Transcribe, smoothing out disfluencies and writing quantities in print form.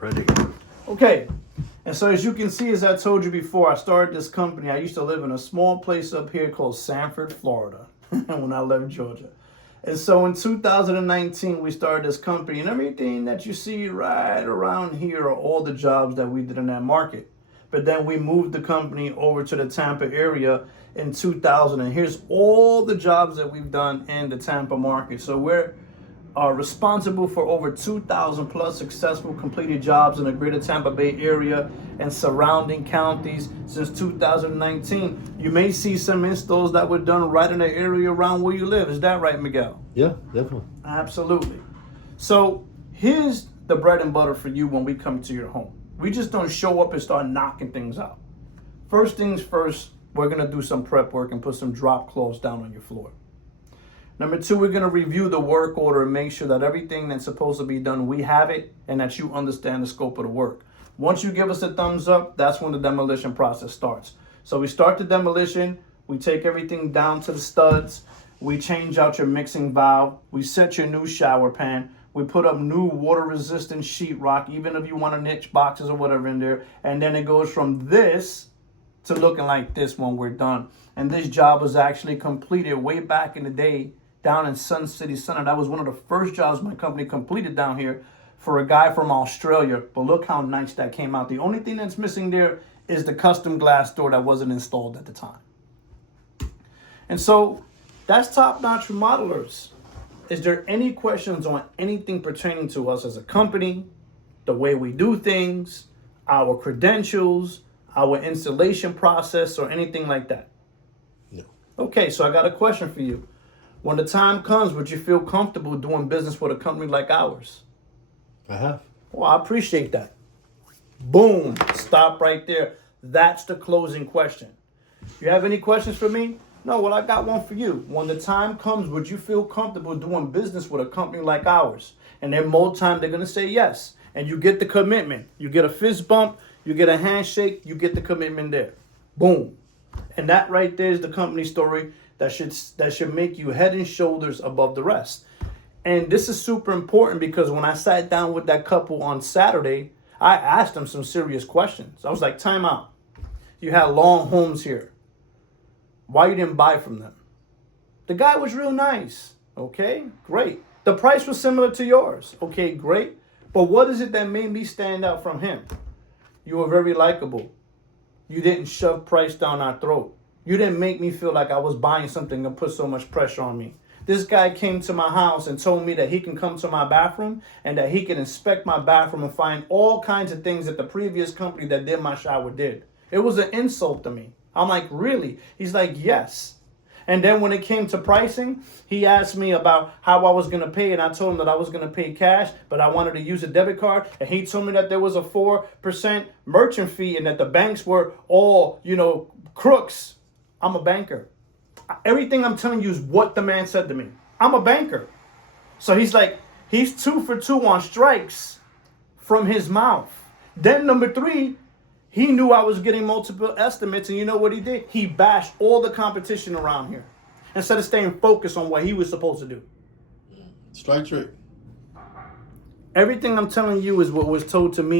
Ready. Okay, and so as you can see, as I told you before, I started this company. I used to live in a small place up here called Sanford, Florida, when I left Georgia. And so in 2019, we started this company, and everything that you see right around here are all the jobs that we did in that market. But then we moved the company over to the Tampa area in 2000, and here's all the jobs that we've done in the Tampa market. So we're responsible for over 2,000 plus successful completed jobs in the greater Tampa Bay area and surrounding counties since 2019. You may see some installs that were done right in the area around where you live. Is that right, Miguel? Yeah, definitely. Absolutely. So here's the bread and butter for you when we come to your home. We just don't show up and start knocking things out. First things first, we're going to do some prep work and put some drop cloths down on your floor. Number two, we're going to review the work order and make sure that everything that's supposed to be done, we have it, and that you understand the scope of the work. Once you give us a thumbs up, that's when the demolition process starts. So we start the demolition, we take everything down to the studs, we change out your mixing valve, we set your new shower pan, we put up new water-resistant sheetrock, even if you want to niche boxes or whatever in there, and then it goes from this to looking like this when we're done. And this job was actually completed way back in the day down in Sun City Center. That was one of the first jobs my company completed down here for a guy from Australia. But look how nice that came out. The only thing that's missing there is the custom glass door that wasn't installed at the time. And so that's Top Notch Remodelers. Is there any questions on anything pertaining to us as a company, the way we do things, our credentials, our installation process, or anything like that? No. Okay, so I got a question for you. When the time comes, would you feel comfortable doing business with a company like ours? I have. Well, I appreciate that. Boom. Stop right there. That's the closing question. You have any questions for me? No, well, I got one for you. When the time comes, would you feel comfortable doing business with a company like ours? And then most time they're going to say yes. And you get the commitment. You get a fist bump. You get a handshake. You get the commitment there. Boom. And that right there is the company story that should make you head and shoulders above the rest. And this is super important because when I sat down with that couple on Saturday, I asked them some serious questions. I was like, time out. You had long homes here. Why you didn't buy from them? The guy was real nice. Okay, great. The price was similar to yours. Okay, great. But what is it that made me stand out from him? You were very likable. You didn't shove price down our throat. You didn't make me feel like I was buying something and put so much pressure on me. This guy came to my house and told me that he can come to my bathroom and that he can inspect my bathroom and find all kinds of things that the previous company that did my shower did. It was an insult to me. I'm like, really? He's like, yes. And then when it came to pricing, he asked me about how I was going to pay, and I told him that I was going to pay cash, but I wanted to use a debit card, and he told me that there was a 4% merchant fee and that the banks were all, crooks. I'm a banker. Everything I'm telling you is what the man said to me. I'm a banker. So he's 2 for 2 on strikes from his mouth. Then number 3, he knew I was getting multiple estimates, and you know what he did? He bashed all the competition around here instead of staying focused on what he was supposed to do. Strike trick. Everything I'm telling you is what was told to me